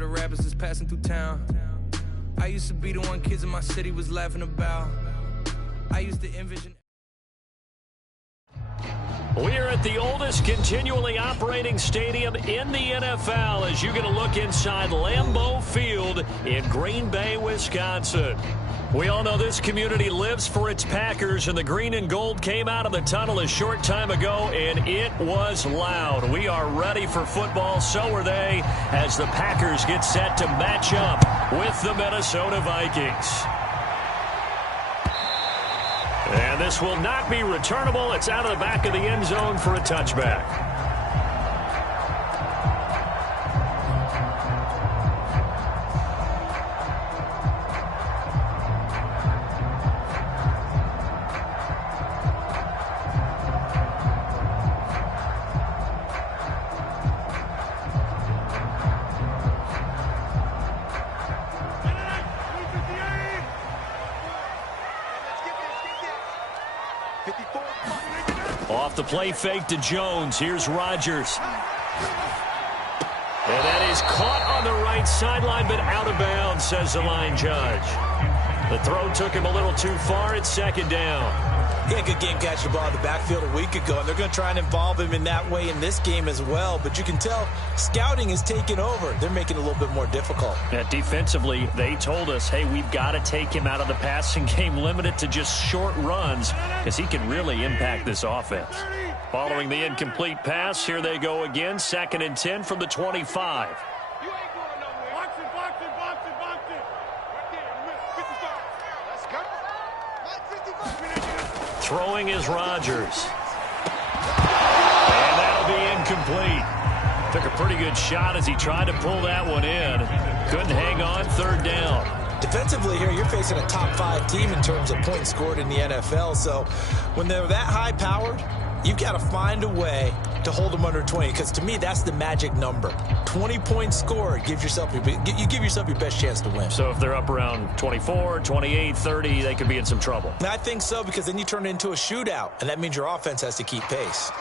for the rappers that's passing through town. I used to be the one kids in my city was laughing about. I used to envision. We're at the oldest continually operating stadium in the NFL as you get a look inside Lambeau Field in Green Bay, Wisconsin. We all know this community lives for its Packers, and the green and gold came out of the tunnel a short time ago, and it was loud. We are ready for football, so are they, as the Packers get set to match up with the Minnesota Vikings. And this will not be returnable. It's out of the back of the end zone for a touchback. Off the play fake to Jones. Here's Rodgers. And that is caught on the right sideline, but out of bounds, says the line judge. The throw took him a little too far. It's second down. He had a good game catching the ball in the backfield a week ago, and they're going to try and involve him in that way in this game as well. But you can tell scouting is taking over. They're making it a little bit more difficult. Yeah, defensively, they told us, hey, we've got to take him out of the passing game, limited to just short runs, because he can really impact this offense. Following the incomplete pass, here they go again. 2nd and 10 from the 25. Throwing is Rodgers. And that'll be incomplete. Took a pretty good shot as he tried to pull that one in. Couldn't hang on. 3rd down. Defensively here, you're facing a top 5 team in terms of points scored in the NFL. So when they're that high-powered, you've got to find a way to hold them under 20, because to me, that's the magic number. 20 points scored, you give yourself your best chance to win. So if they're up around 24, 28, 30, they could be in some trouble. I think so, because then you turn it into a shootout, and that means your offense has to keep pace.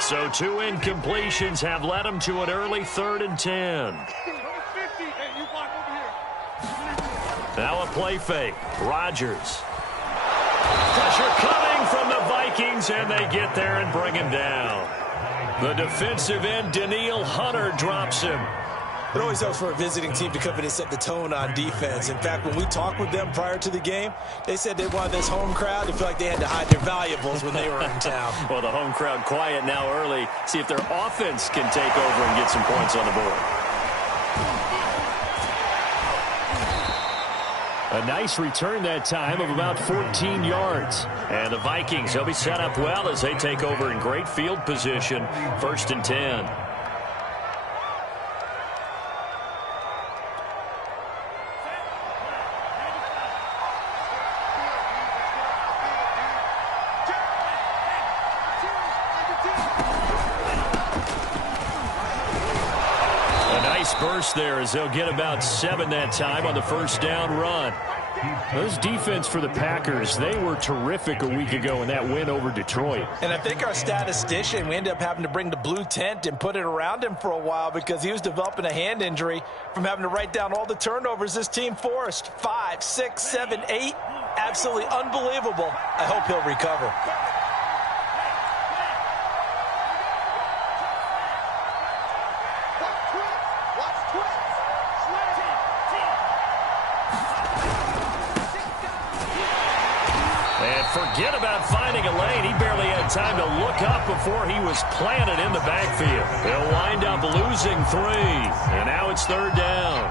So 2 incompletions have led them to an early 3rd and 10. Now a play fake. Rodgers. Pressure coming from the Vikings, and they get there and bring him down. The defensive end, Danielle Hunter, drops him. It always helps for a visiting team to come in and set the tone on defense. In fact, when we talked with them prior to the game, they said they wanted this home crowd to feel like they had to hide their valuables when they were in town. Well, the home crowd quiet now early. See if their offense can take over and get some points on the board. A nice return that time of about 14 yards. And the Vikings, they'll be set up well as they take over in great field position. 1st and 10. Burst there as they'll get about 7 that time on the 1st down run. Those defense for the Packers, they were terrific a week ago in that win over Detroit. And I think our statistician, we ended up having to bring the blue tent and put it around him for a while because he was developing a hand injury from having to write down all the turnovers this team forced. 5, 6, 7, 8. Absolutely unbelievable. I hope he'll recover. Forget about finding a lane. He barely had time to look up before he was planted in the backfield. They'll wind up losing 3, and now it's 3rd down.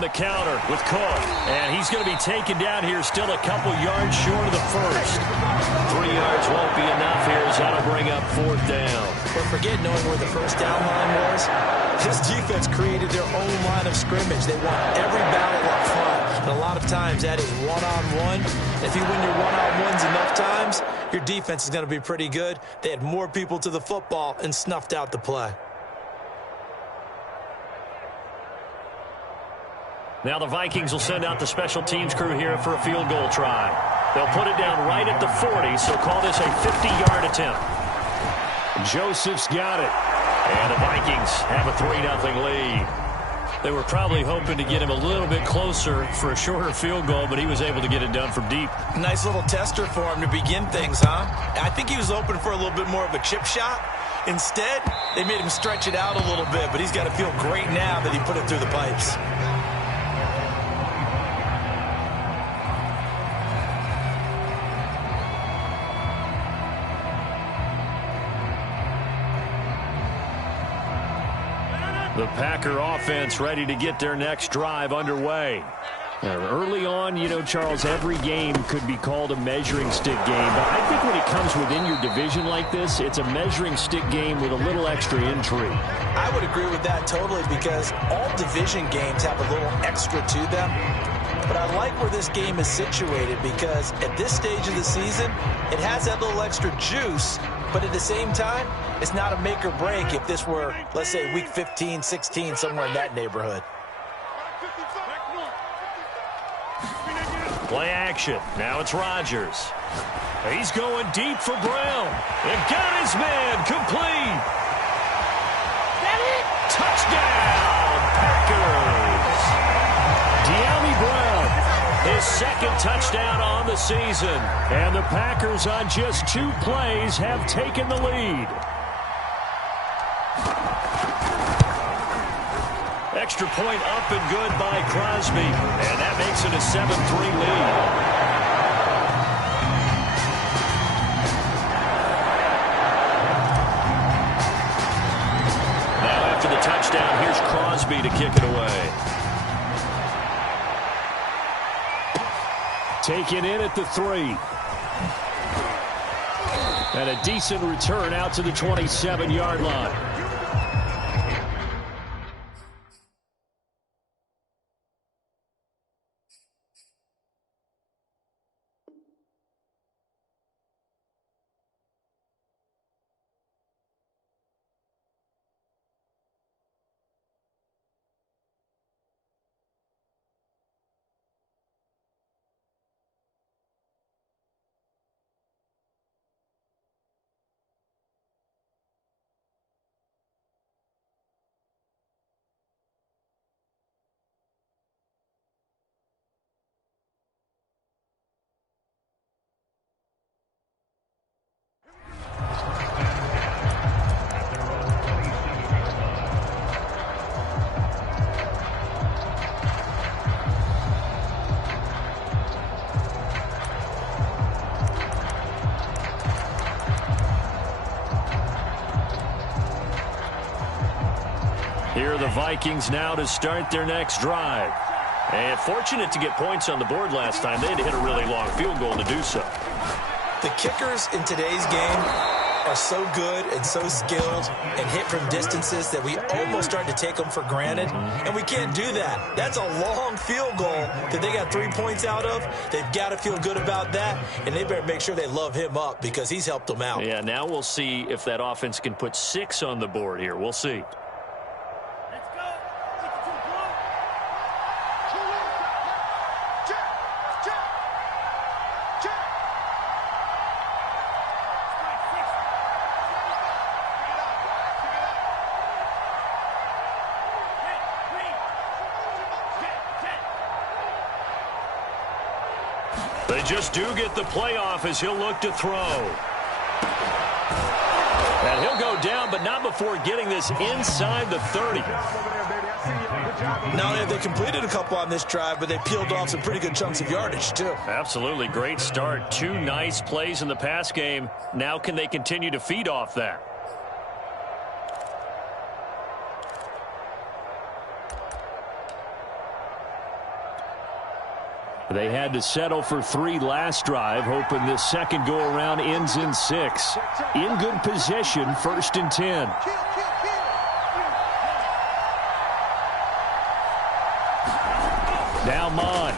The counter with Cook, and he's going to be taken down here still a couple yards short of the 1st. 3 yards won't be enough here as that'll bring up 4th down. But forget knowing where the 1st down line was. This defense created their own line of scrimmage. They won every battle up front. And a lot of times that is one-on-one. If you win your one-on-ones enough times, your defense is going to be pretty good. They had more people to the football and snuffed out the play. Now the Vikings will send out the special teams crew here for a field goal try. They'll put it down right at the 40, so call this a 50-yard attempt. Joseph's got it. And the Vikings have a 3-0 lead. They were probably hoping to get him a little bit closer for a shorter field goal, but he was able to get it done from deep. Nice little tester for him to begin things, huh? I think he was hoping for a little bit more of a chip shot. Instead, they made him stretch it out a little bit, but he's got to feel great now that he put it through the pipes. The Packer offense ready to get their next drive underway. Early on, you know, Charles, every game could be called a measuring stick game. But I think when it comes within your division like this, it's a measuring stick game with a little extra intrigue. I would agree with that totally because all division games have a little extra to them. But I like where this game is situated because at this stage of the season, it has that little extra juice. But at the same time, it's not a make or break if this were, let's say, week 15, 16, somewhere in that neighborhood. Play action. Now it's Rodgers. He's going deep for Brown. And got his man complete. Touchdown, Packers. De'Ami Brown, his second touchdown on the season. And the Packers on just 2 plays have taken the lead. Extra point up and good by Crosby. And that makes it a 7-3 lead. Now after the touchdown, here's Crosby to kick it away. Taken in at the 3. And a decent return out to the 27-yard line. Here are the Vikings now to start their next drive. And fortunate to get points on the board last time. They had to hit a really long field goal to do so. The kickers in today's game are so good and so skilled and hit from distances that we almost start to take them for granted. And we can't do that. That's a long field goal that they got 3 points out of. They've got to feel good about that. And they better make sure they love him up because he's helped them out. Yeah, now we'll see if that offense can put 6 on the board here. We'll see. They just do get the playoff as he'll look to throw. And he'll go down, but not before getting this inside the 30. Not only have they completed a couple on this drive, but they peeled off some pretty good chunks of yardage, too. Absolutely. Great start. 2 nice plays in the pass game. Now can they continue to feed off that? They had to settle for 3 last drive, hoping this second go-around ends in 6. In good position, 1st and 10. Now Mon.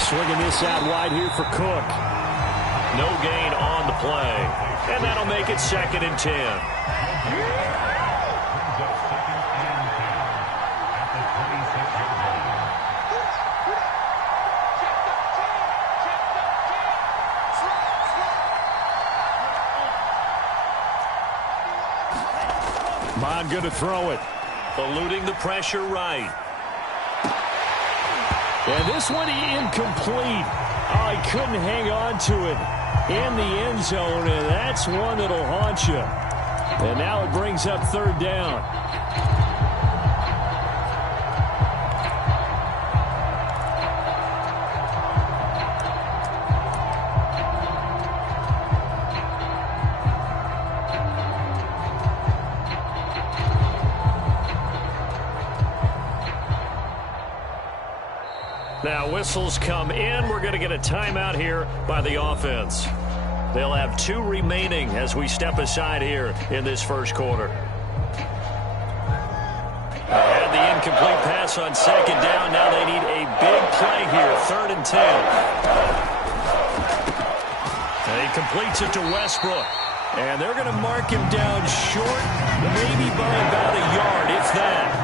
Swinging this out wide here for Cook. No gain on the play. And that'll make it 2nd and 10. Mon going to throw it. Eluding the pressure right. And this one incomplete. Oh, he couldn't hang on to it in the end zone, and that's one that'll haunt you. And now it brings up 3rd down. Now whistles come in. We're going to get a timeout here by the offense. They'll have 2 remaining as we step aside here in this first quarter. And the incomplete pass on 2nd down. Now they need a big play here. 3rd and 10. And he completes it to Westbrook. And they're going to mark him down short, maybe by about a yard, if that.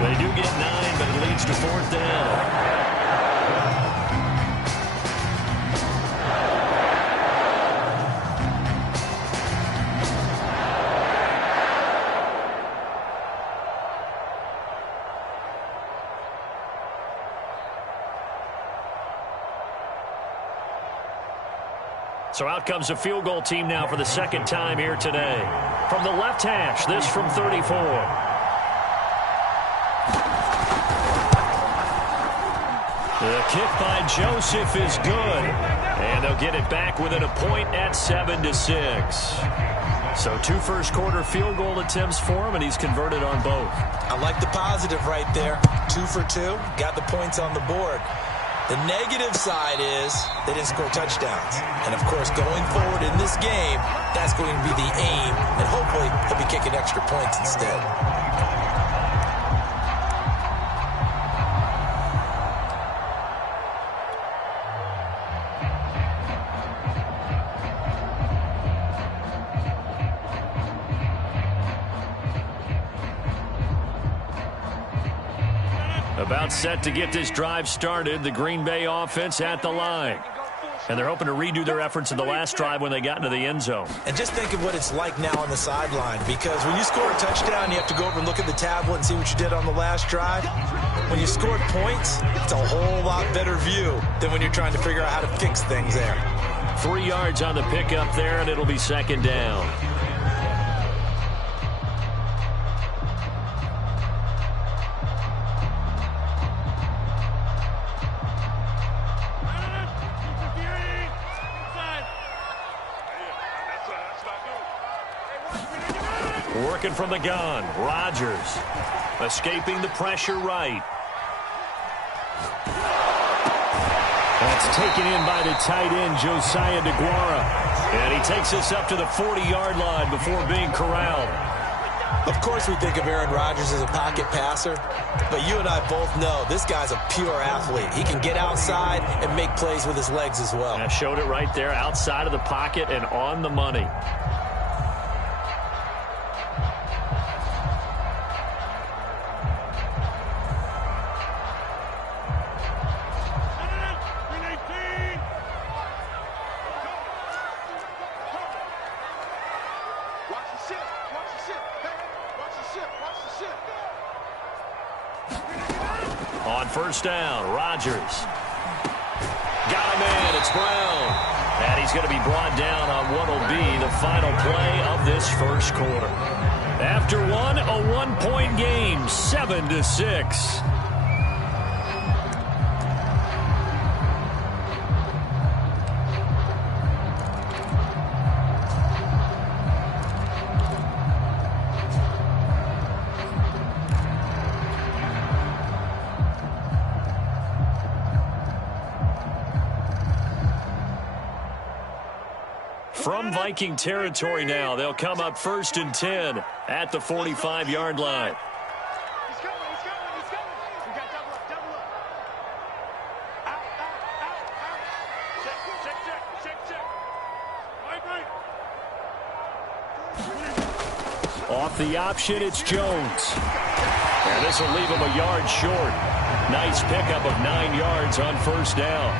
They do get 9, but it leads to 4th down. So out comes the field goal team now for the 2nd time here today. From the left hash, this from 34. The kick by Joseph is good. And they'll get it back within a point at 7-6. So 2 first-quarter field goal attempts for him, and he's converted on both. I like the positive right there. 2 for 2. Got the points on the board. The negative side is they didn't score touchdowns. And, of course, going forward in this game, that's going to be the aim. And hopefully he'll be kicking extra points instead. About set to get this drive started. The Green Bay offense at the line. And they're hoping to redo their efforts in the last drive when they got into the end zone. And just think of what it's like now on the sideline, because when you score a touchdown, you have to go over and look at the tablet and see what you did on the last drive. When you scored points, it's a whole lot better view than when you're trying to figure out how to fix things there. 3 yards on the pickup there, and it'll be 2nd down. Working from the gun, Rodgers escaping the pressure right. That's taken in by the tight end, Josiah DeGuara. And he takes us up to the 40-yard line before being corralled. Of course we think of Aaron Rodgers as a pocket passer, but you and I both know this guy's a pure athlete. He can get outside and make plays with his legs as well. I showed it right there, outside of the pocket and on the money. On first down, Rodgers. Got him in, it's Brown. And he's going to be brought down on what will be the final play of this first quarter. After one, a one-point game, 7-6. From Viking territory now, they'll come up 1st and 10 at the 45-yard line. Off the option, it's Jones. And this will leave him a yard short. Nice pickup of 9 yards on first down.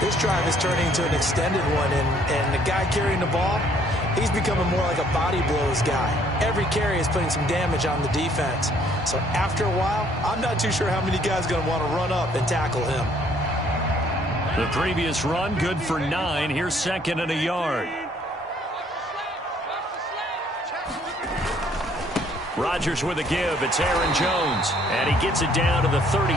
This drive is turning into an extended one, and the guy carrying the ball, he's becoming more like a body blows guy. Every carry is putting some damage on the defense. So after a while, I'm not too sure how many guys are going to want to run up and tackle him. The previous run, good for 9. Here's second and a yard. Rodgers with a give. It's Aaron Jones. And he gets it down to the 32.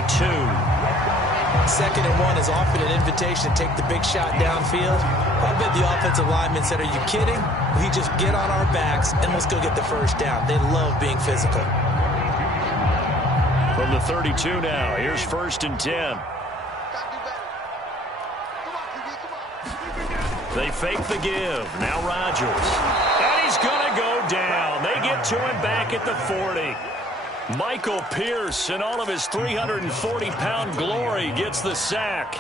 Second and 1 is often an invitation to take the big shot downfield. I bet the offensive linemen said, are you kidding? We just get on our backs and let's go get the first down. They love being physical. From the 32 now, here's first and 10. They fake the give. Now Rodgers. And he's going to go down. They get to him back at the 40. Michael Pierce, in all of his 340-pound glory, gets the sack.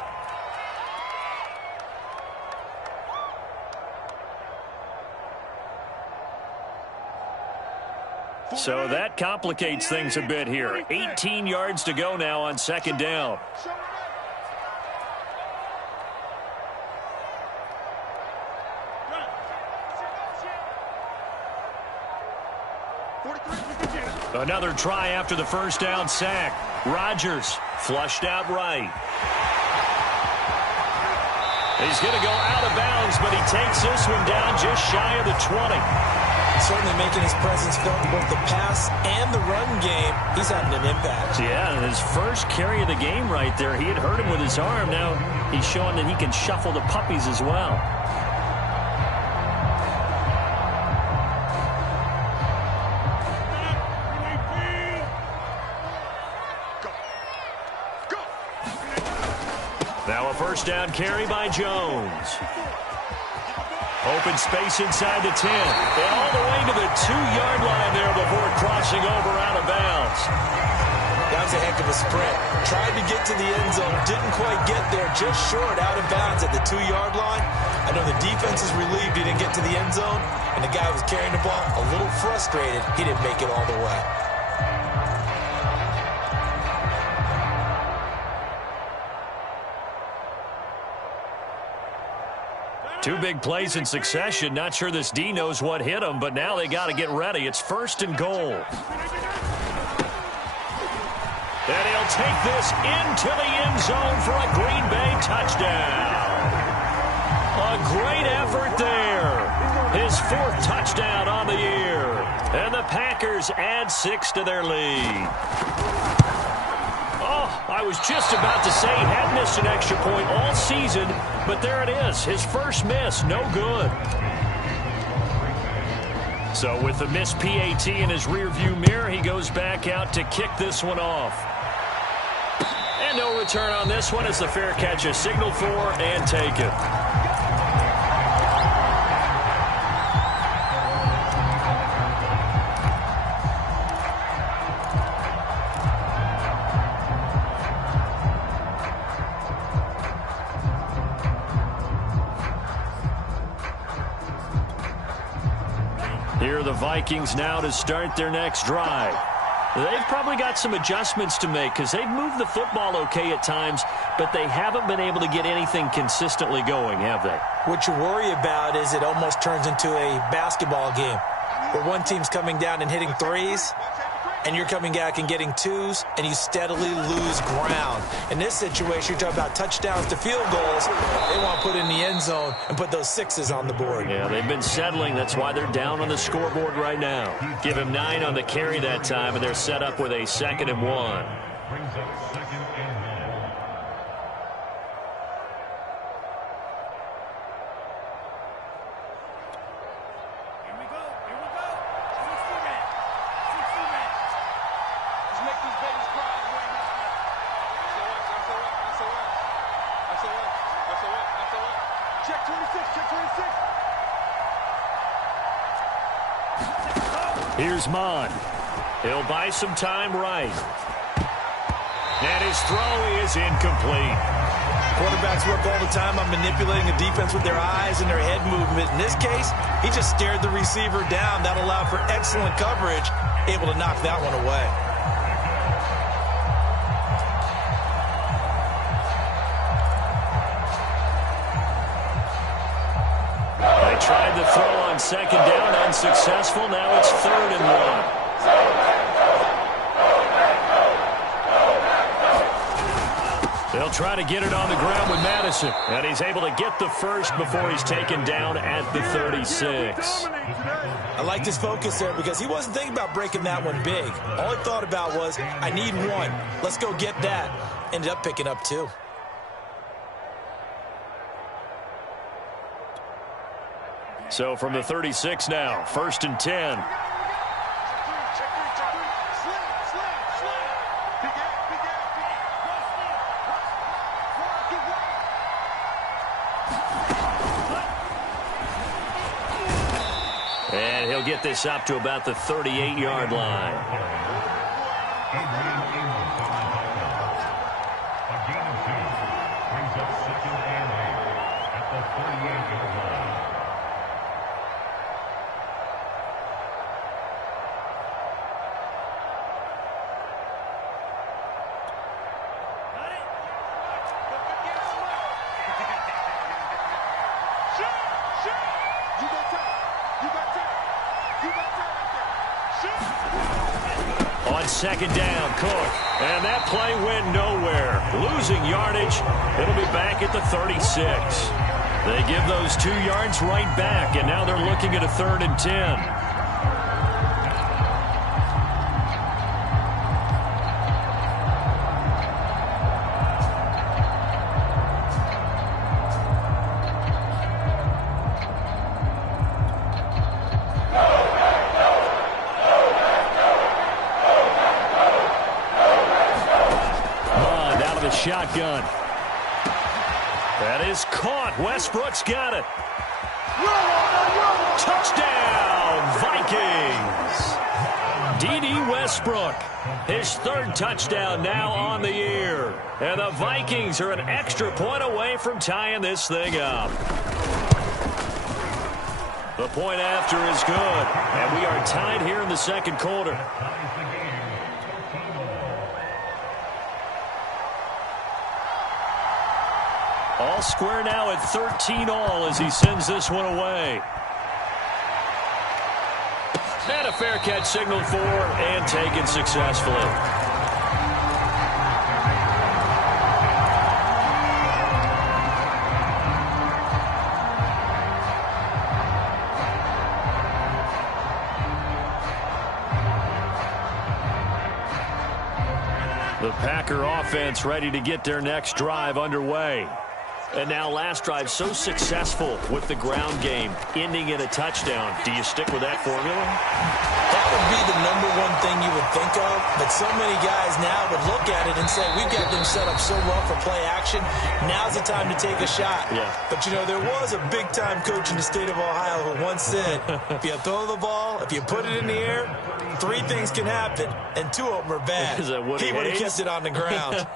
So that complicates things a bit here. 18 yards to go now on second down. Another try after the first down sack. Rodgers flushed out right. He's going to go out of bounds, but he takes this one down just shy of the 20. Certainly making his presence felt in both the pass and the run game. He's having an impact. Yeah, his first carry of the game right there. He had hurt him with his arm. Now he's showing that he can shuffle the puppies as well. Now a first down carry by Jones. Open space inside the 10. And all the way to the 2-yard line there before crossing over out of bounds. That was a heck of a sprint. Tried to get to the end zone. Didn't quite get there. Just short out of bounds at the 2-yard line. I know the defense is relieved he didn't get to the end zone. And the guy who was carrying the ball, a little frustrated. He didn't make it all the way. Two big plays in succession. Not sure this D knows what hit him, but now they got to get ready. It's first and goal. And he'll take this into the end zone for a Green Bay touchdown. A great effort there. His 4th touchdown on the year. And the Packers add 6 to their lead. I was just about to say he had missed an extra point all season, but there it is. His first miss, no good. So with the missed PAT in his rearview mirror, he goes back out to kick this one off. And no return on this one as the fair catch is signaled for and taken. Here are the Vikings now to start their next drive. They've probably got some adjustments to make because they've moved the football okay at times, but they haven't been able to get anything consistently going, have they? What you worry about is it almost turns into a basketball game where one team's coming down and hitting threes, and you're coming back and getting twos, and you steadily lose ground. In this situation, you're talking about touchdowns to field goals. They want to put in the end zone and put those 6s on the board. Yeah, they've been settling. That's why they're down on the scoreboard right now. Give him 9 on the carry that time, and they're set up with a 2nd and 1. Here's Mon. He'll buy some time right. And his throw is incomplete. Quarterbacks work all the time on manipulating a defense with their eyes and their head movement. In this case, he just stared the receiver down. That allowed for excellent coverage, able to knock that one away. They tried to throw on second down, unsuccessful. Now it's 3rd and 1. They'll try to get it on the ground with Madison. And he's able to get the first before he's taken down at the 36. I liked his focus there because he wasn't thinking about breaking that one big. All he thought about was, I need one. Let's go get that. Ended up picking up 2. So from the 36 now, 1st and 10. And he'll get this up to about the 38-yard line. On 2nd down, Cook. And that play went nowhere. Losing yardage. It'll be back at the 36. They give those 2 yards right back, and now they're looking at a 3rd and 10. Shotgun. That is caught. Westbrook's got it. Touchdown, Vikings. D.D. Westbrook, his 3rd touchdown now on the year. And the Vikings are an extra point away from tying this thing up. The point after is good. And we are tied here in the 2nd quarter. All square now at 13-all as he sends this one away. And a fair catch signaled for and taken successfully. The Packer offense ready to get their next drive underway. And now last drive so successful with the ground game, ending in a touchdown. Do you stick with that formula? That would be the #1 thing you would think of, but so many guys now would look at it and say, we've got them set up so well for play action. Now's the time to take a shot. Yeah. But, you know, there was a big-time coach in the state of Ohio who once said, if you throw the ball, if you put it in the air, 3 things can happen, and 2 of them are bad. Is that Woody He would have Hayes? kept it on the ground.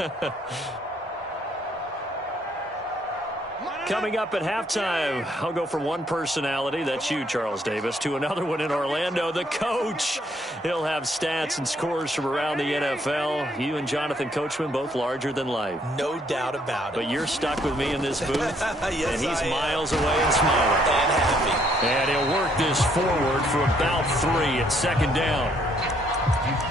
Coming up at halftime, I'll go from one personality, that's you, Charles Davis, to another one in Orlando, the coach. He'll have stats and scores from around the NFL. You and Jonathan Coachman, both larger than life. No doubt about it. But you're stuck with me in this booth, Yes, and he's I am. miles away and smiling. And happy. And he'll work this forward for about 3 at 2nd down.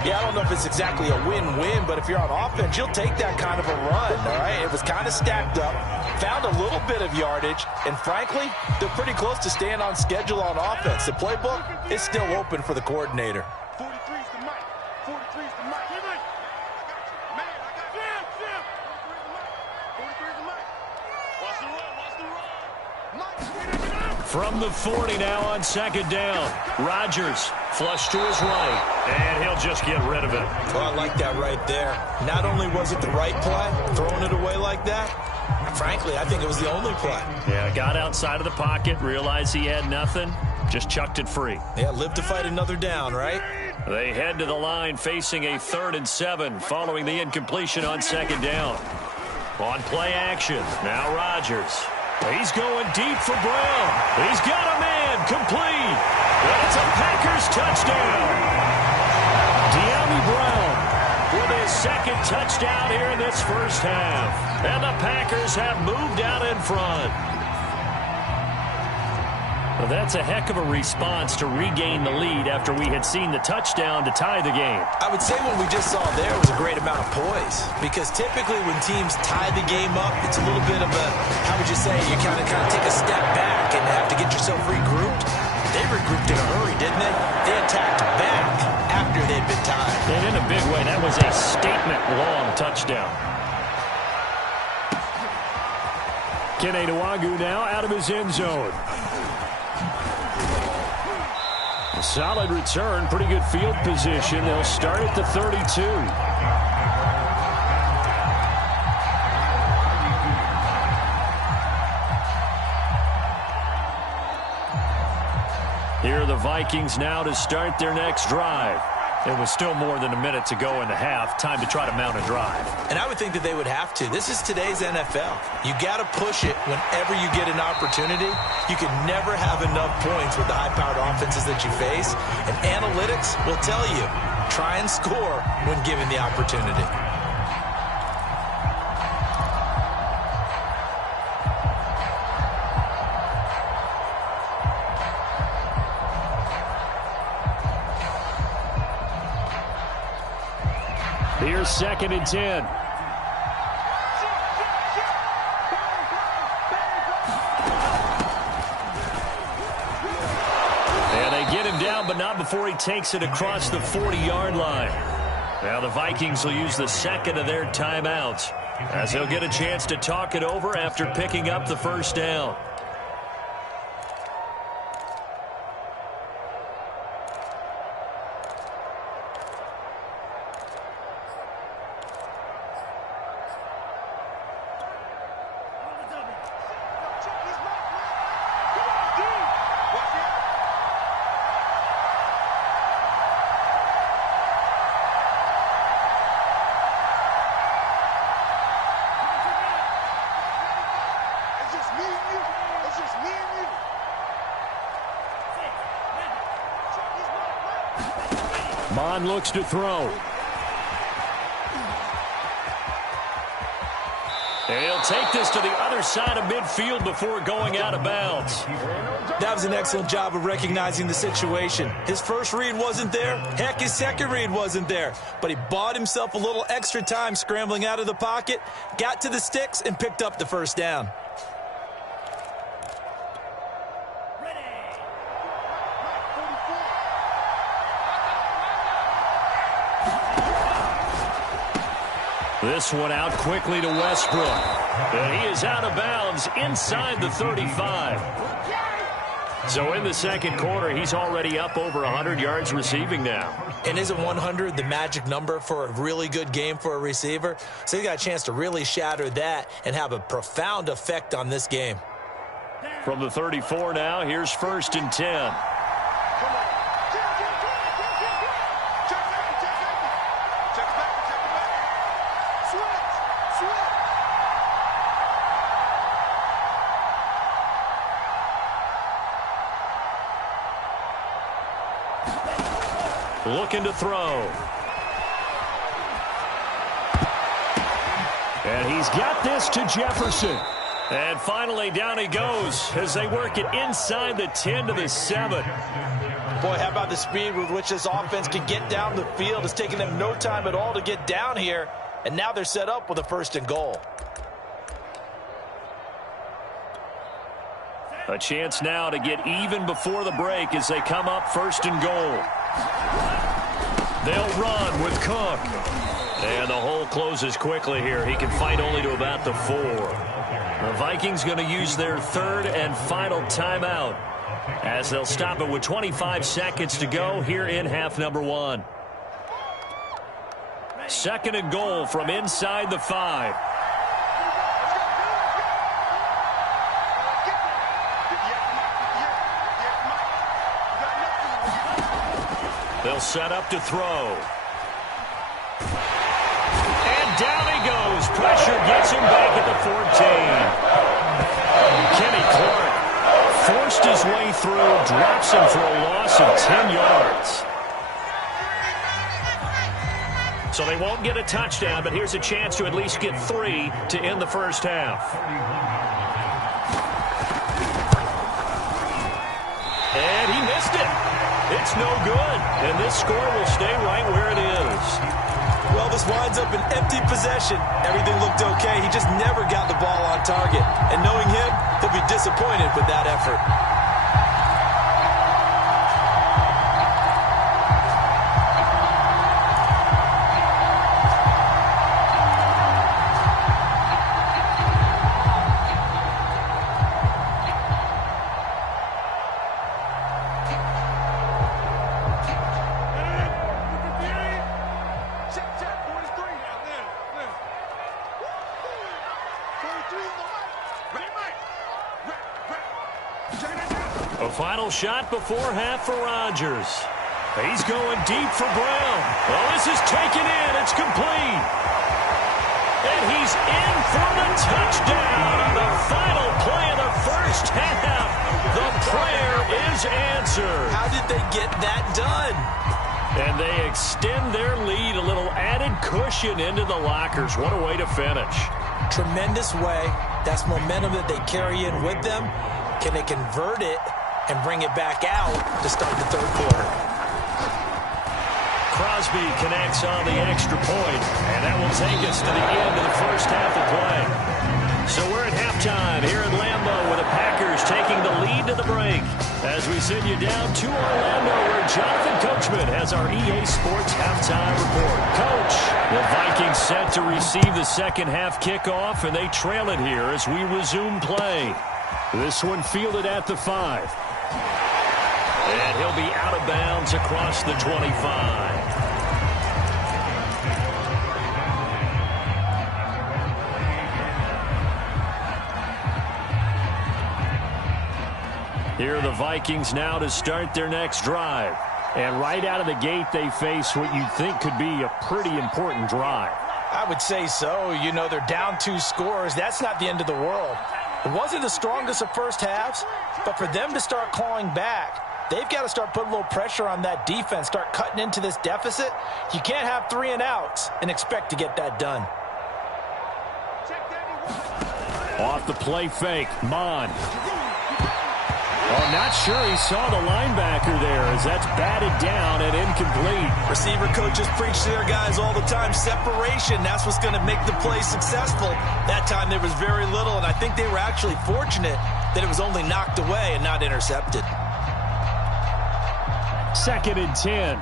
Yeah, I don't know if it's exactly a win-win, but if you're on offense, you'll take that kind of a run, all right? It was kind of stacked up, found a little bit of yardage, and frankly, they're pretty close to staying on schedule on offense. The playbook is still open for the coordinator. 43's the mic. 43's the mic. Man, I got Jim. 43's the mic. Watch the run. Watch the run. From the 40 now on 2nd down. Rodgers flush to his right, and he'll just get rid of it. Well, I like that right there. Not only was it the right play, throwing it away like that, frankly, I think it was the only play. Yeah, got outside of the pocket, realized he had nothing, just chucked it free. Yeah, live to fight another down, right? They head to the line facing a 3rd and 7 following the incompletion on 2nd down. On play action, now Rodgers. He's going deep for Brown. He's got a man, complete. And it's a Packers touchdown. De'Ami Brown with his second touchdown here in this first half. And the Packers have moved out in front. Well, that's a heck of a response to regain the lead after we had seen the touchdown to tie the game. I would say what we just saw there was a great amount of poise, because typically when teams tie the game up, it's a little bit of a, how would you say, you kind of take a step back and have to get yourself regrouped. They regrouped in a hurry, didn't they? They attacked back after they'd been tied. And in a big way, that was a statement-long touchdown. Kene Nwangwu now out of his end zone. A solid return, pretty good field position. They'll start at the 32. Here are the Vikings now to start their next drive. It was still more than a minute to go in the half. Time to try to mount a drive. And I would think that they would have to. This is today's NFL. You got to push it whenever you get an opportunity. You can never have enough points with the high-powered offenses that you face. And analytics will tell you, try and score when given the opportunity. Here's 2nd and 10. And they get him down, but not before he takes it across the 40-yard line. Now the Vikings will use the second of their timeouts, as they'll get a chance to talk it over after picking up the first down. Bond looks to throw. And he'll take this to the other side of midfield before going out of bounds. That was an excellent job of recognizing the situation. His first read wasn't there. Heck, his second read wasn't there. But he bought himself a little extra time scrambling out of the pocket, got to the sticks, and picked up the first down. This one out quickly to Westbrook. And he is out of bounds inside the 35. So in the second quarter, he's already up over 100 yards receiving now. And isn't 100 the magic number for a really good game for a receiver? So he got a chance to really shatter that and have a profound effect on this game. From the 34 now, here's 1st and 10. Looking to throw. And he's got this to Jefferson. And finally down he goes as they work it inside the 10 to the 7. Boy, how about the speed with which this offense can get down the field? It's taking them no time at all to get down here. And now they're set up with a 1st and goal. A chance now to get even before the break as they come up 1st and goal. They'll run with Cook. And the hole closes quickly here. He can fight only to about the 4. The Vikings going to use their 3rd and final timeout as they'll stop it with 25 seconds to go here in half number 1. 2nd and goal from inside the 5. They'll set up to throw. And down he goes. Pressure gets him back Kenny Clark forced his way through, drops him for a loss of 10 yards. So they won't get a touchdown, but here's a chance to at least get 3 to end the first half. And he missed it. It's no good. And this score will stay right where it is. Well, this winds up an empty possession. Everything looked okay. He just never got the ball on target. And knowing him, he'll be disappointed with that effort. A final shot before half for Rodgers. He's going deep for Brown. Oh, this is taken in. It's complete. And he's in for the touchdown on the final play of the first half. The prayer is answered. How did they get that done? And they extend their lead, a little added cushion into the lockers. What a way to finish. Tremendous way. That's momentum that they carry in with them. Can they convert it and bring it back out to start the third quarter? Crosby connects on the extra point, and that will take us to the end of the first half of play. So we're at halftime here at Lambeau with the Packers taking the lead to the break. As we send you down to Orlando, where Jonathan Coachman has our EA Sports halftime report. Coach, the Vikings set to receive the second half kickoff, and they trail it here as we resume play. This one fielded at the 5. And he'll be out of bounds across the 25. Here are the Vikings now to start their next drive. And right out of the gate, they face what you'd think could be a pretty important drive. I would say so. You know, they're down 2 scores. That's not the end of the world. It wasn't the strongest of first halves, but for them to start clawing back, they've got to start putting a little pressure on that defense, start cutting into this deficit. You can't have 3 and outs and expect to get that done. Off the play fake, Mon. Oh, not sure he saw the linebacker there as that's batted down and incomplete. Receiver coaches preach to their guys all the time. Separation, that's what's going to make the play successful. That time there was very little, and I think they were actually fortunate that it was only knocked away and not intercepted. 2nd and 10.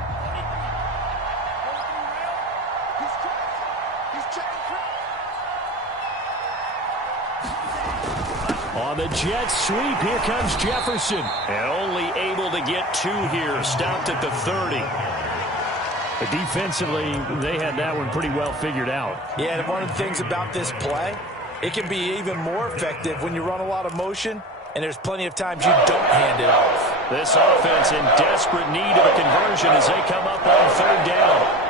On the jet sweep, here comes Jefferson. And only able to get 2 here, stopped at the 30. But defensively, they had that one pretty well figured out. Yeah, and one of the things about this play, it can be even more effective when you run a lot of motion, and there's plenty of times you don't hand it off. This offense in desperate need of a conversion as they come up on 3rd down.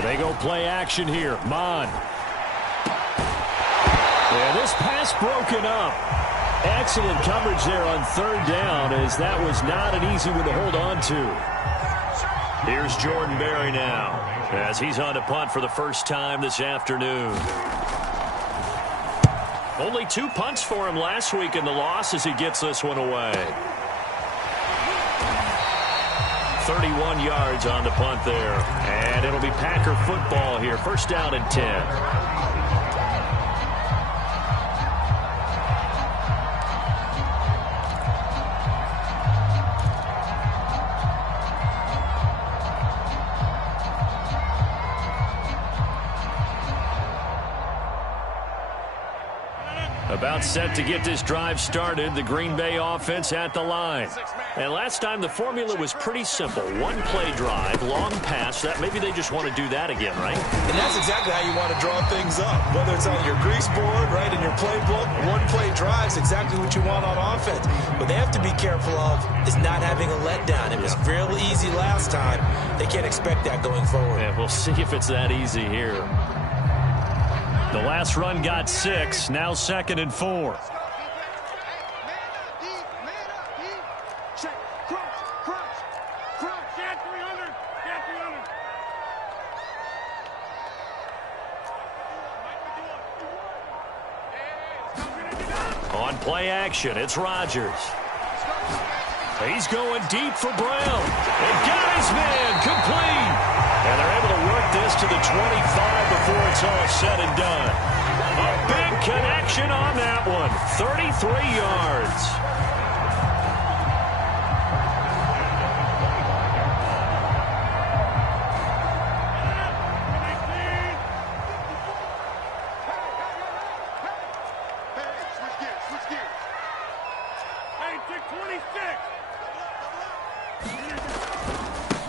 They go play action here. Mon. Yeah, this pass broken up. Excellent coverage there on 3rd down, as that was not an easy one to hold on to. Here's Jordan Berry now, as he's on to punt for the first time this afternoon. Only 2 punts for him last week in the loss as he gets this one away. 31 yards on the punt there. And it'll be Packer football here. 1st down and 10. A About set to get this drive started, the Green Bay offense at the line. And last time the formula was pretty simple. One play drive, long pass. That maybe they just want to do that again, right? And that's exactly how you want to draw things up. Whether it's on your grease board, right, in your playbook, one play drive is exactly what you want on offense. What they have to be careful of is not having a letdown. It was real easy last time. They can't expect that going forward. Yeah, we'll see if it's that easy here. The last run got 6, now 2nd and 4. On play action, it's Rodgers. He's going deep for Brown. And got his man complete. And they're able to work this to the 25 before it's all said and done. A big connection on that one. 33 yards.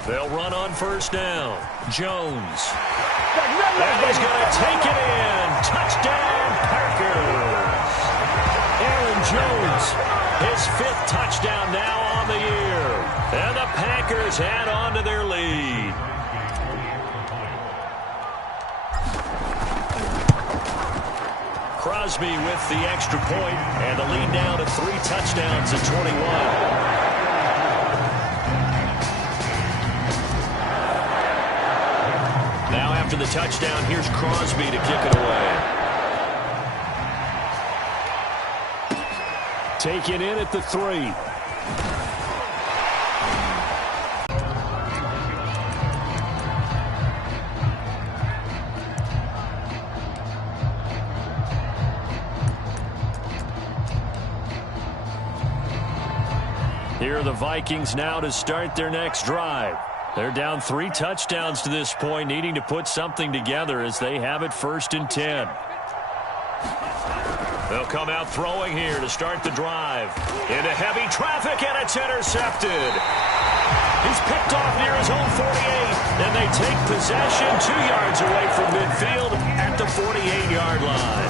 They'll run on first down. Jones. And he's going to take it in. Touchdown, Packers. Aaron Jones, his 5th touchdown now on the year. And the Packers add on to their lead. Crosby with the extra point, and the lead now to 3 touchdowns at 21. After the touchdown, here's Crosby to kick it away. Taken in at the 3. Here are the Vikings now to start their next drive. They're down 3 touchdowns to this point, needing to put something together as they have it 1st and 10. They'll come out throwing here to start the drive. Into heavy traffic, and it's intercepted. He's picked off near his own 48, and they take possession 2 yards away from midfield at the 48-yard line.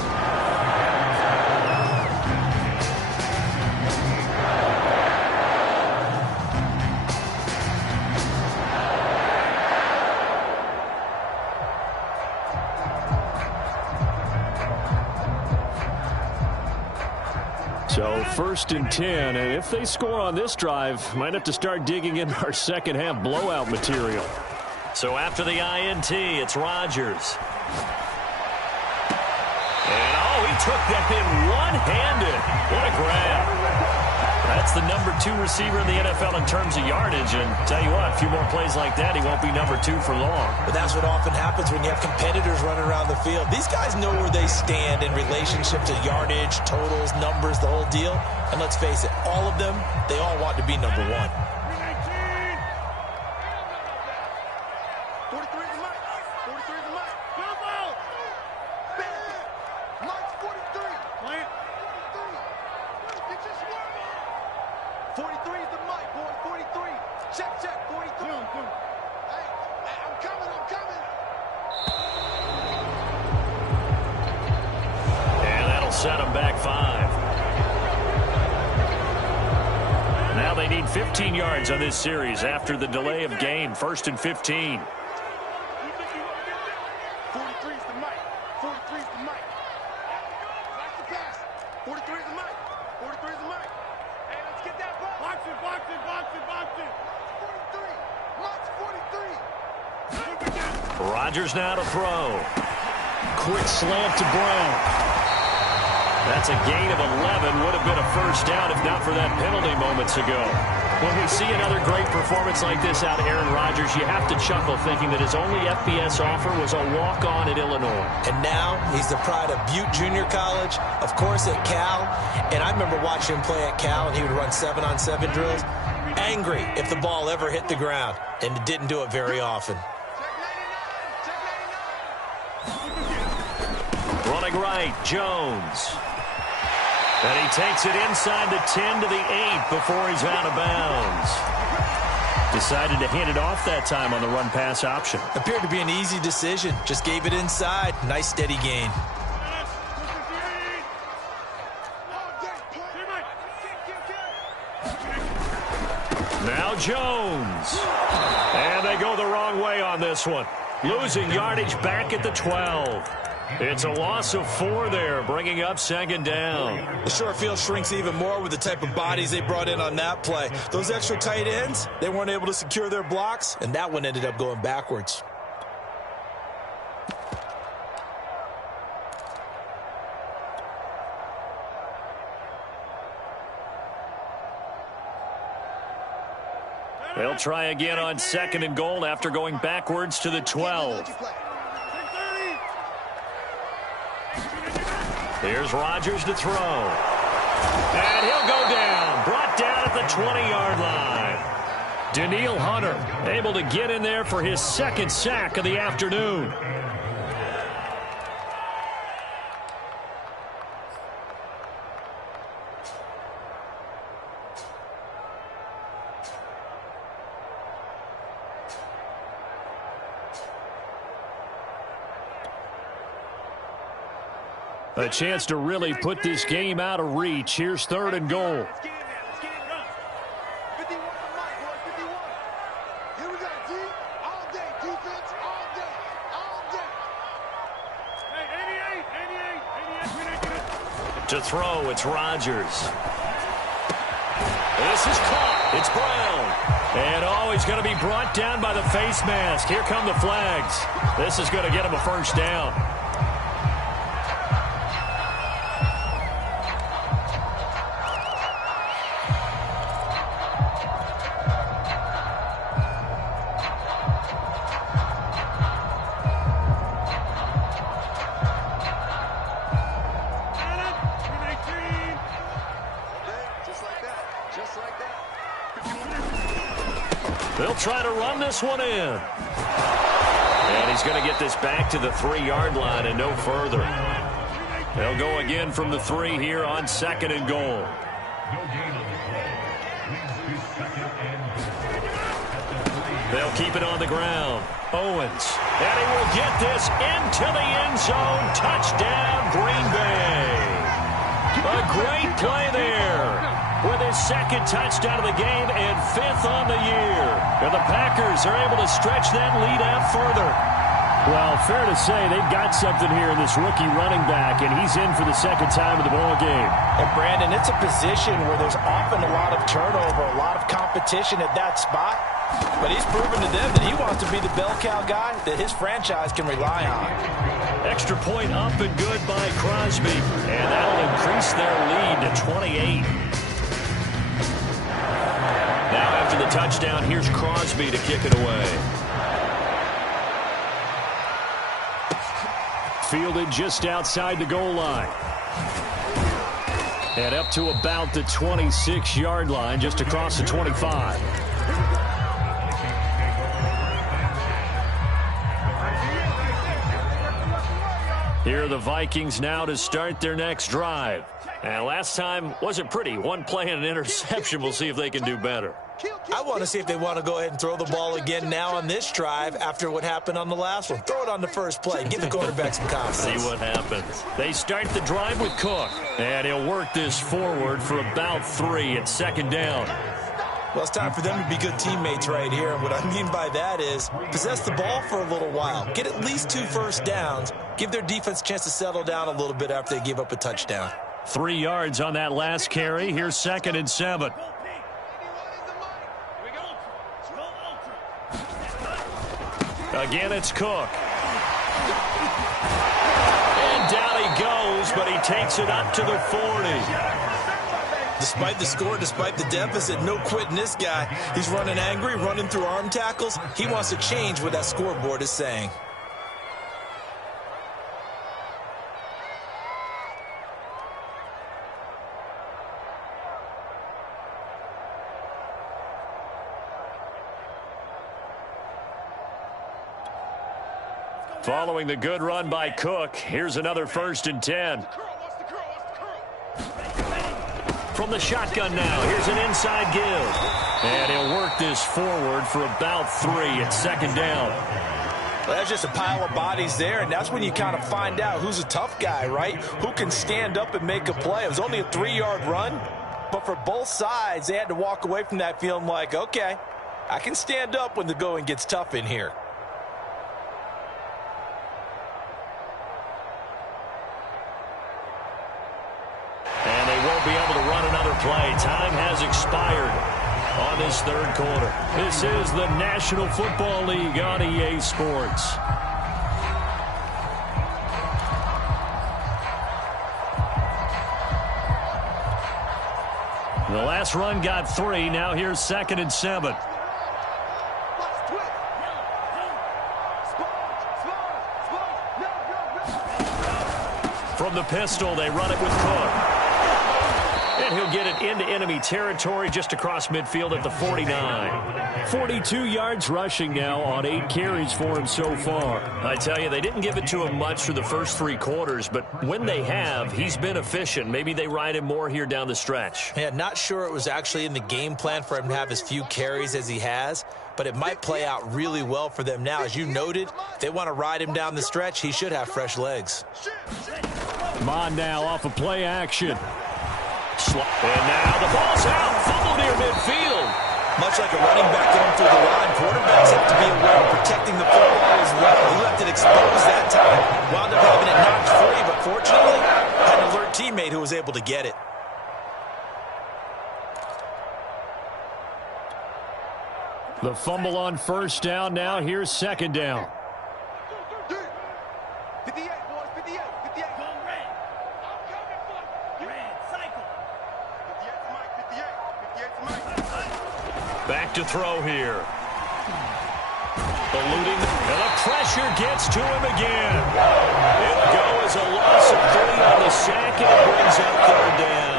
So 1st and 10, and if they score on this drive, might have to start digging into our second half blowout material. So after the INT, it's Rodgers. And he took that in one-handed. What a grab. That's the number 2 receiver in the NFL in terms of yardage, and tell you what, a few more plays like that, he won't be number 2 for long. But that's what often happens when you have competitors running around the field. These guys know where they stand in relationship to yardage, totals, numbers, the whole deal. And let's face it, all of them, they all want to be number 1. 43 is the mic. 43 is the mic. Come on! Mike's 43. Plant. 43. Get your swerve on. 43 is the mic, boys. 43. Check, 43. Hey, I'm coming. And that'll set them back 5. Now they need 15 yards on this series after the delay of game. 1st and 15. 43 is the mic. 43 is the mic. Watch the pass. 43 is the mic. 43 is the mic. Hey, let's get that ball. Box it. 43. Mike's 43. Rodgers now to throw. Quick slant to Brown. That's a gain of 11. Would have been a first down if not for that penalty moments ago. When we see another great performance like this out of Aaron Rodgers, you have to chuckle thinking that his only FBS offer was a walk-on at Illinois. And now he's the pride of Butte Junior College, of course at Cal. And I remember watching him play at Cal, and he would run 7-on-7 drills. Angry if the ball ever hit the ground, and it didn't do it very often. Running right, Jones. And he takes it inside the 10 to the 8 before he's out of bounds. Decided to hand it off that time on the run-pass option. Appeared to be an easy decision. Just gave it inside. Nice steady gain. Now Jones. And they go the wrong way on this one. Losing yardage back at the 12. It's a loss of 4 there, bringing up second down. The short field shrinks even more with the type of bodies they brought in on that play. Those extra tight ends, they weren't able to secure their blocks, and that one ended up going backwards. They'll try again on 2nd and goal after going backwards to the 12. Here's Rodgers to throw. And he'll go down. Brought down at the 20-yard line. Danielle Hunter able to get in there for his 2nd sack of the afternoon. A chance to really put this game out of reach. Here's 3rd and goal. To throw, it's Rodgers. This is caught. It's Brown. And he's going to be brought down by the face mask. Here come the flags. This is going to get him a 1st down. They'll try to run this one in. And he's going to get this back to the 3-yard line and no further. They'll go again from the 3 here on 2nd and goal. They'll keep it on the ground. Owens. And he will get this into the end zone. Touchdown, Green Bay. A great play there. With his 2nd touchdown of the game and 5th on the year. And the Packers are able to stretch that lead out further. Well, fair to say they've got something here in this rookie running back, and he's in for the 2nd time of the ball game. And Brandon, it's a position where there's often a lot of turnover, a lot of competition at that spot. But he's proven to them that he wants to be the bell cow guy that his franchise can rely on. Extra point up and good by Crosby. And that'll increase their lead to 28. Now after the touchdown, here's Crosby to kick it away. Fielded just outside the goal line. And up to about the 26-yard line, just across the 25. Here are the Vikings now to start their next drive. And last time wasn't pretty. One play and an interception. We'll see if they can do better. I want to see if they want to go ahead and throw the ball again now on this drive after what happened on the last one. Throw it on the first play. Give the quarterback some confidence. See what happens. They start the drive with Cook. And he'll work this forward for about 3 at 2nd down. Well, it's time for them to be good teammates right here. And what I mean by that is possess the ball for a little while. Get at least 2 first downs. Give their defense a chance to settle down a little bit after they give up a touchdown. 3 yards on that last carry. Here's 2nd and 7. Again, it's Cook. And down he goes, but he takes it up to the 40. Despite the score, despite the deficit, no quitting this guy. He's running angry, running through arm tackles. He wants to change what that scoreboard is saying. Following the good run by Cook, here's another 1st and 10. from the shotgun now. Here's an inside give. And he'll work this forward for about 3 at second down. Well, that's just a pile of bodies there, and that's when you kind of find out who's a tough guy, right? Who can stand up and make a play. It was only a 3-yard run, but for both sides, they had to walk away from that feeling like, okay, I can stand up when the going gets tough in here. And they won't be able to run another play. Time has expired on this third quarter. This is the National Football League on EA Sports. The last run got 3. Now here's 2nd and 7. From the pistol, they run it with Cook. And he'll get it into enemy territory just across midfield at the 49. 42 yards rushing now on 8 carries for him so far. I tell you, they didn't give it to him much for the first 3 quarters, but when they have, he's been efficient. Maybe they ride him more here down the stretch. Yeah, not sure it was actually in the game plan for him to have as few carries as he has, but it might play out really well for them now. As you noted, they want to ride him down the stretch. He should have fresh legs. Mon now off of play action. And now the ball's out. Fumble near midfield. Much like a running back going through the line, quarterbacks have to be aware of protecting the football as well. He left it exposed that time. Wound up having it knocked free, but fortunately, had an alert teammate who was able to get it. The fumble on first down. Now here's 2nd down. 58, boys, 58, 58. Go red. I'm coming for you. Red, cycle. 58 to Mike, 58 to Mike. Back to throw here. Eluding, and the pressure gets to him again. It'll go as a loss of 3 on the sack, and it brings up 3rd down.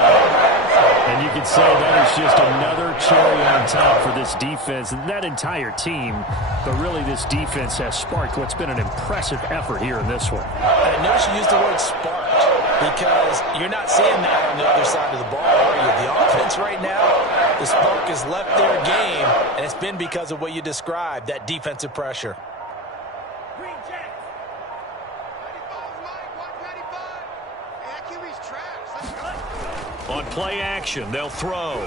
And you can say that is just another cherry on top for this defense and that entire team. But really, this defense has sparked what's been an impressive effort here in this one. I notice you used the word sparked because you're not seeing that on the other side of the ball, are you? The offense right now, the spark has left their game, and it's been because of what you described, that defensive pressure. Green Jack. 95, Mike, watch 95. Hey, that QB's trash. Let's go. On play action, they'll throw.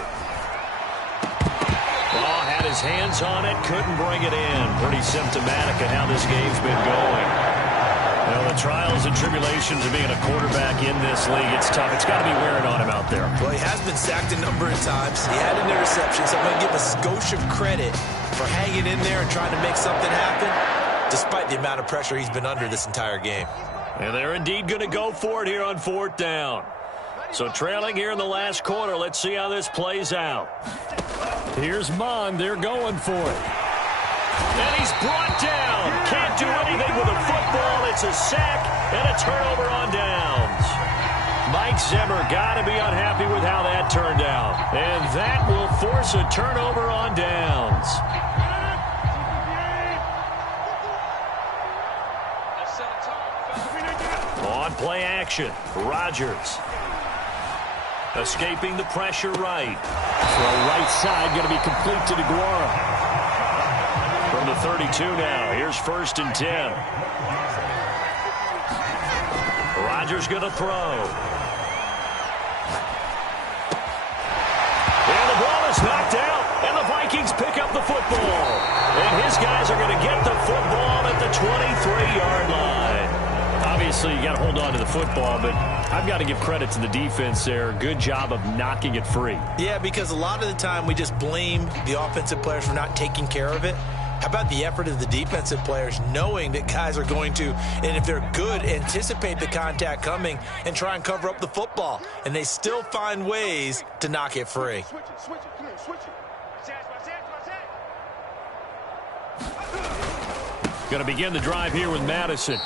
Oh, had his hands on it, couldn't bring it in. Pretty symptomatic of how this game's been going. You know, the trials and tribulations of being a quarterback in this league, it's tough. It's got to be wearing on him out there. Well, he has been sacked a number of times. He had an interception, so I'm going to give a skosh of credit for hanging in there and trying to make something happen, despite the amount of pressure he's been under this entire game. And they're indeed going to go for it here on 4th down. So trailing here in the last quarter, let's see how this plays out. Here's Mon. They're going for it. And he's brought down. Can't do anything with a football. It's a sack and a turnover on downs. Mike Zimmer got to be unhappy with how that turned out. And that will force a turnover on downs. On play action, Rodgers. Escaping the pressure right. Throw right side, going to be complete to DeGuara. From the 32 now, here's 1st and 10. Rodgers going to throw. And the ball is knocked out, and the Vikings pick up the football. And his guys are going to get the football at the 23-yard line. Obviously, you got to hold on to the football, but I've got to give credit to the defense there. Good job of knocking it free. Yeah, because a lot of the time we just blame the offensive players for not taking care of it. How about the effort of the defensive players knowing that guys are going to, and if they're good, anticipate the contact coming and try and cover up the football. And they still find ways to knock it free. Switch it, switch it. Come here, switch it. Going to begin the drive here with Madison.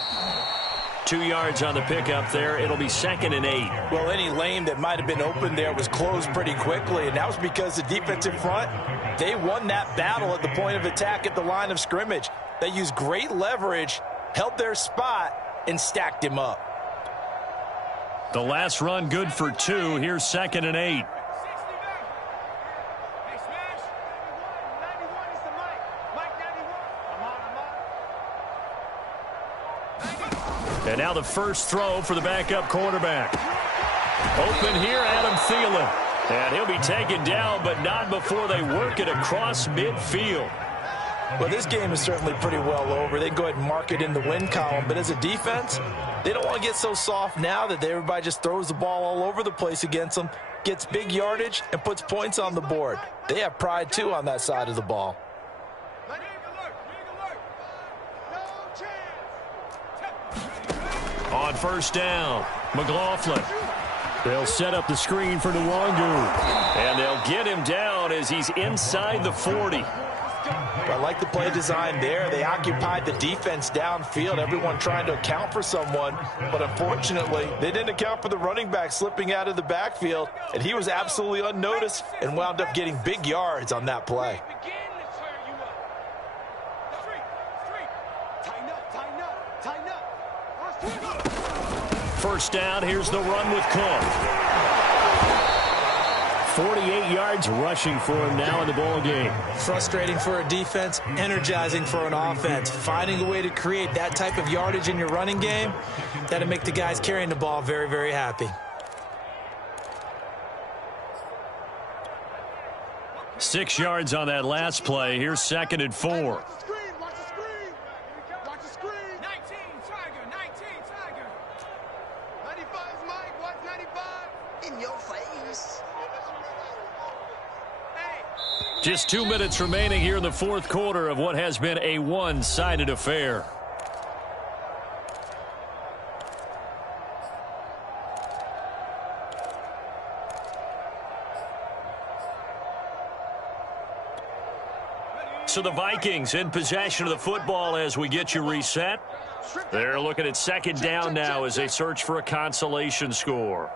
2 yards on the pickup there. It'll be 2nd and 8. Well, any lane that might have been open there was closed pretty quickly, and that was because the defensive front, they won that battle at the point of attack at the line of scrimmage. They used great leverage, held their spot, and stacked him up. The last run good for 2. Here's 2nd and 8. And now the first throw for the backup quarterback. Open here, Adam Thielen. And he'll be taken down, but not before they work it across midfield. Well, this game is certainly pretty well over. They can go ahead and mark it in the win column. But as a defense, they don't want to get so soft now that everybody just throws the ball all over the place against them, gets big yardage, and puts points on the board. They have pride, too, on that side of the ball. On first down, McLaughlin. They'll set up the screen for Nwangu. And they'll get him down as he's inside the 40. I like the play design there. They occupied the defense downfield, everyone trying to account for someone. But unfortunately, they didn't account for the running back slipping out of the backfield. And he was absolutely unnoticed and wound up getting big yards on that play. First down, here's the run with Cook. 48 yards rushing for him now in the ball game. Frustrating for a defense, energizing for an offense. Finding a way to create that type of yardage in your running game, that'll make the guys carrying the ball very, very happy. 6 yards on that last play. Here's 2nd and 4. Just 2 minutes remaining here in the fourth quarter of what has been a one-sided affair. So the Vikings in possession of the football as we get you reset. They're looking at 2nd down now as they search for a consolation score.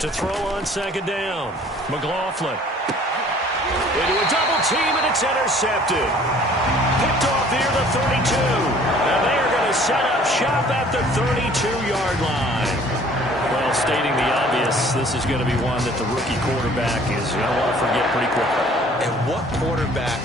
To throw on 2nd down, McLaughlin. Into a double team, and it's intercepted. Picked off near the 32. And they are going to set up shop at the 32-yard line. Well, stating the obvious, this is going to be one that the rookie quarterback is going to want to forget pretty quickly. And what quarterback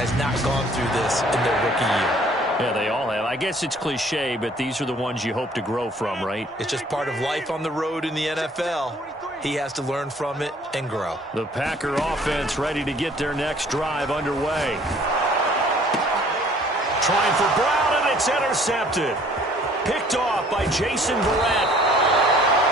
has not gone through this in their rookie year? Yeah, they all have. I guess it's cliche, but these are the ones you hope to grow from, right? It's just part of life on the road in the NFL. He has to learn from it and grow. The Packer offense ready to get their next drive underway. Trying for Brown, and it's intercepted. Picked off by Jason Verrett.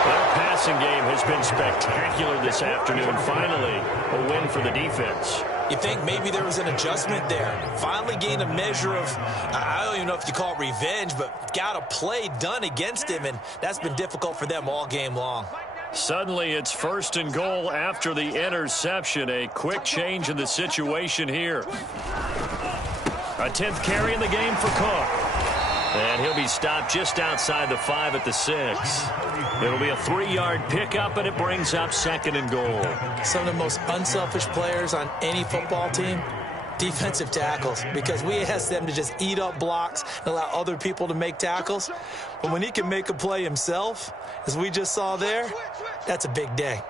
Their passing game has been spectacular this afternoon. Finally, a win for the defense. You think maybe there was an adjustment there. Finally gained a measure of, I don't even know if you call it revenge, but got a play done against him, and that's been difficult for them all game long. Suddenly, it's 1st and goal after the interception. A quick change in the situation here. A 10th carry in the game for Cook. And he'll be stopped just outside the 5 at the 6. It'll be a 3-yard pickup, and it brings up 2nd and goal. Some of the most unselfish players on any football team, defensive tackles, because we ask them to just eat up blocks and allow other people to make tackles. But when he can make a play himself, as we just saw there, that's a big day.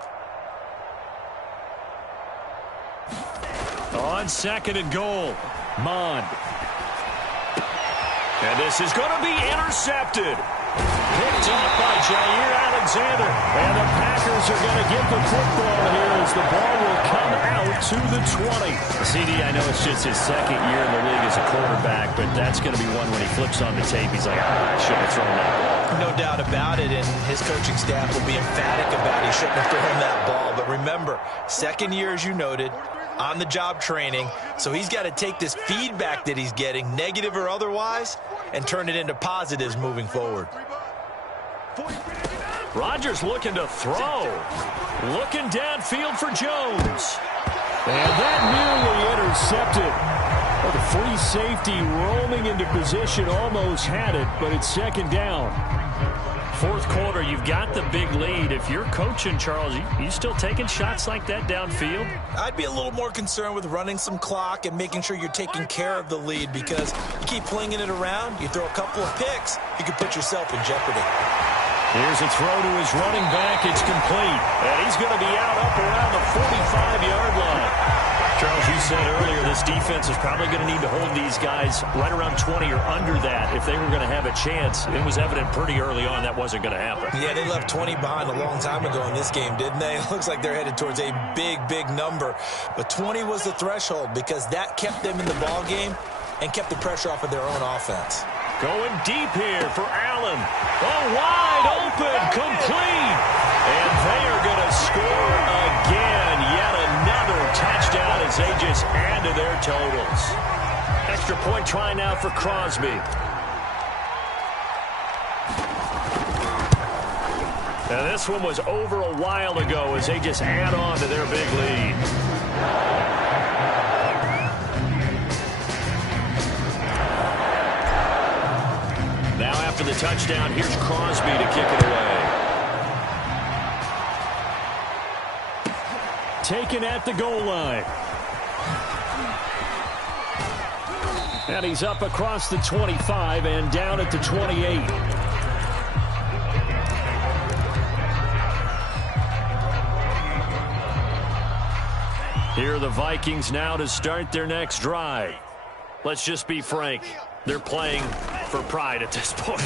On 2nd and goal, Mond. And this is going to be intercepted. Picked up by Jair Alexander. And the Packers are going to get the football here as the ball will come out to the 20. CD, I know it's just his 2nd year in the league as a quarterback, but that's going to be one when he flips on the tape. He's like, I shouldn't have thrown that ball. No doubt about it, and his coaching staff will be emphatic about he shouldn't have thrown that ball. But remember, 2nd year, as you noted, on-the-job training, so he's got to take this feedback that he's getting, negative or otherwise, and turn it into positives moving forward. Rodgers looking to throw. Looking downfield for Jones. And that nearly intercepted. Well, the free safety roaming into position almost had it, but it's 2nd down. Fourth quarter, you've got the big lead. If you're coaching, Charles, you still taking shots like that downfield? I'd be a little more concerned with running some clock and making sure you're taking care of the lead, because you keep flinging it around, you throw a couple of picks, you can put yourself in jeopardy. Here's a throw to his running back. It's complete. And he's going to be out up around the 45-yard line. Charles, you said earlier this defense is probably going to need to hold these guys right around 20 or under that if they were going to have a chance. It was evident pretty early on that wasn't going to happen. Yeah, they left 20 behind a long time ago in this game, didn't they? It looks like they're headed towards a big, big number. But 20 was the threshold because that kept them in the ball game and kept the pressure off of their own offense. Going deep here for Allen. Oh, wide open, complete. And they are going to score again. Yet another touchdown as they just add to their totals. Extra point try now for Crosby. Now this one was over a while ago as they just add on to their big lead. Now after the touchdown, here's Crosby to kick it away. Taken at the goal line. And he's up across the 25 and down at the 28. Here are the Vikings now to start their next drive. Let's just be frank. They're playing for pride at this point.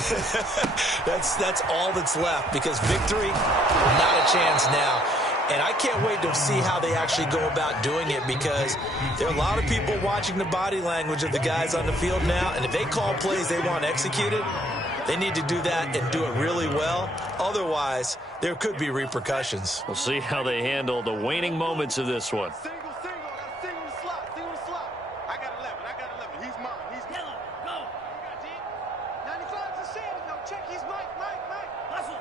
That's all that's left because victory, not a chance now. And I can't wait to see how they actually go about doing it because there are a lot of people watching the body language of the guys on the field now. And if they call plays they want executed, they need to do that and do it really well. Otherwise, there could be repercussions. We'll see how they handle the waning moments of this one. Single the slot. I got 11. He's mine. Yellow, go. 95's the Sanders. No, check. He's Mike. Hustle.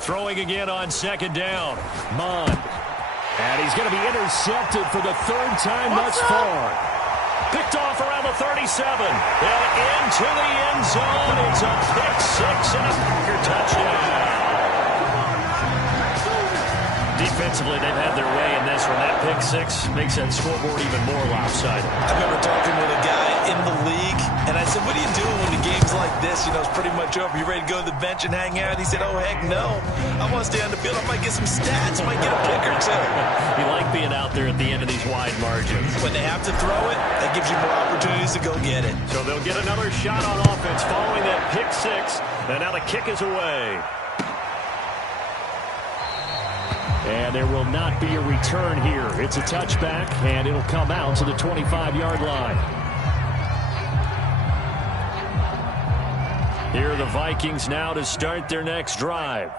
Throwing again on second down. Mond. And he's going to be intercepted for the third time thus far. Picked off around the 37. And into the end zone. It's a pick six and a Packer touchdown. Defensively, they've had their way in this one. That pick six makes that scoreboard even more lopsided. I remember talking with a guy in the league, and I said, what do you do when the game's like this? You know, it's pretty much over. You ready to go to the bench and hang out? He said, oh, heck no. I want to stay on the field. I might get some stats. I might get a pick or two. You like being out there at the end of these wide margins. When they have to throw it, that gives you more opportunities to go get it. So they'll get another shot on offense following that pick six. And now the kick is away. And there will not be a return here. It's a touchback, and it'll come out to the 25-yard line. Here are the Vikings now to start their next drive.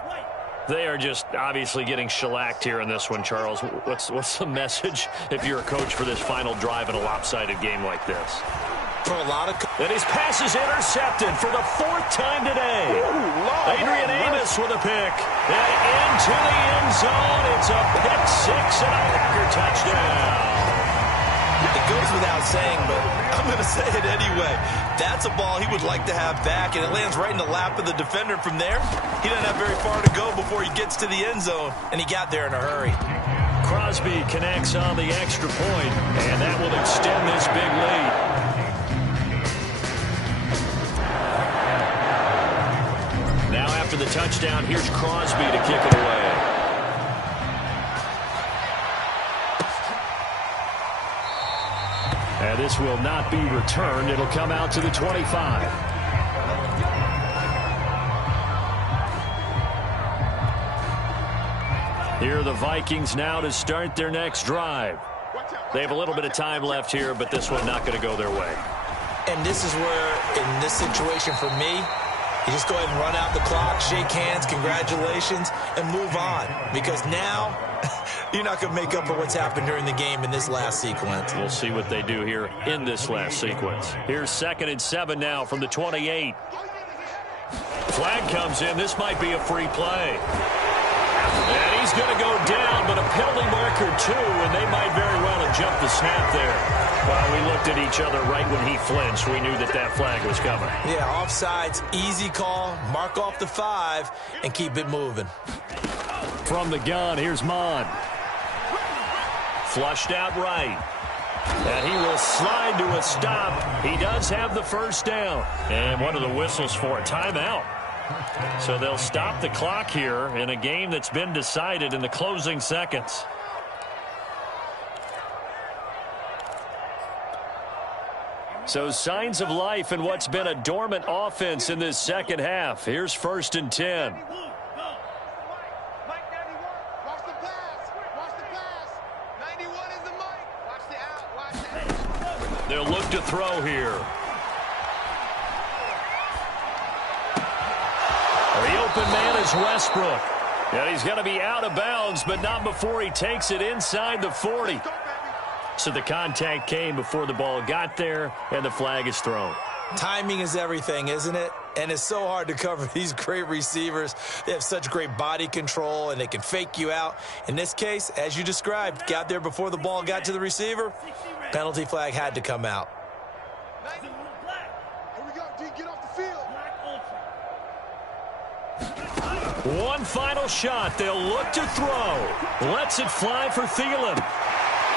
They are just obviously getting shellacked here in this one, Charles. What's the message if you're a coach for this final drive in a lopsided game like this? For a lot of... And his pass is intercepted for the fourth time today. Adrian Amos with a pick. And into the end zone. It's a pick six and a Packer touchdown. It goes without saying, but I'm going to say it anyway. That's a ball he would like to have back, and it lands right in the lap of the defender. From there, he doesn't have very far to go before he gets to the end zone, and he got there in a hurry. Crosby connects on the extra point, and that will extend this big lead. Now after the touchdown, here's Crosby to kick it away. And this will not be returned. It'll come out to the 25. Here are the Vikings now to start their next drive. They have a little bit of time left here, but this one not going to go their way. And this is where, in this situation for me, you just go ahead and run out the clock, shake hands, congratulations, and move on. Because now, you're not going to make up for what's happened during the game in this last sequence. We'll see what they do here in this last sequence. Here's 2nd and 7 now from the 28. Flag comes in. This might be a free play. And he's going to go down, but a penalty marker too, and they might very well have jumped the snap there. Well, we looked at each other right when he flinched. We knew that that flag was coming. Yeah, offsides, easy call, mark off the 5, and keep it moving. From the gun, here's Mond. Flushed out right. And he will slide to a stop. He does have the first down. And one of the whistles for a timeout. So they'll stop the clock here in a game that's been decided in the closing seconds. So signs of life in what's been a dormant offense in this second half. Here's 1st and 10. Watch the pass. Watch the pass. 91 is the mic. Watch the out. Watch that. They'll look to throw here. The open man is Westbrook. And he's going to be out of bounds, but not before he takes it inside the 40. So the contact came before the ball got there, and the flag is thrown. Timing is everything, isn't it? And it's so hard to cover these great receivers. They have such great body control, and they can fake you out. In this case, as you described, got there before the ball got to the receiver. Penalty flag had to come out. Here we go, D. Get off the field. One final shot. They'll look to throw. Lets it fly for Thielen.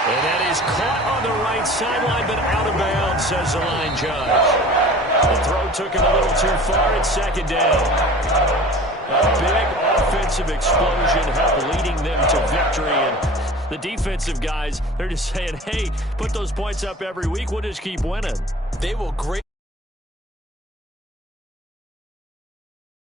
And that is caught on the right sideline, but out of bounds, says the line judge. The throw took him a little too far. It's 2nd down. A big offensive explosion helped leading them to victory. And the defensive guys, they're just saying, hey, put those points up every week. We'll just keep winning. They will greatly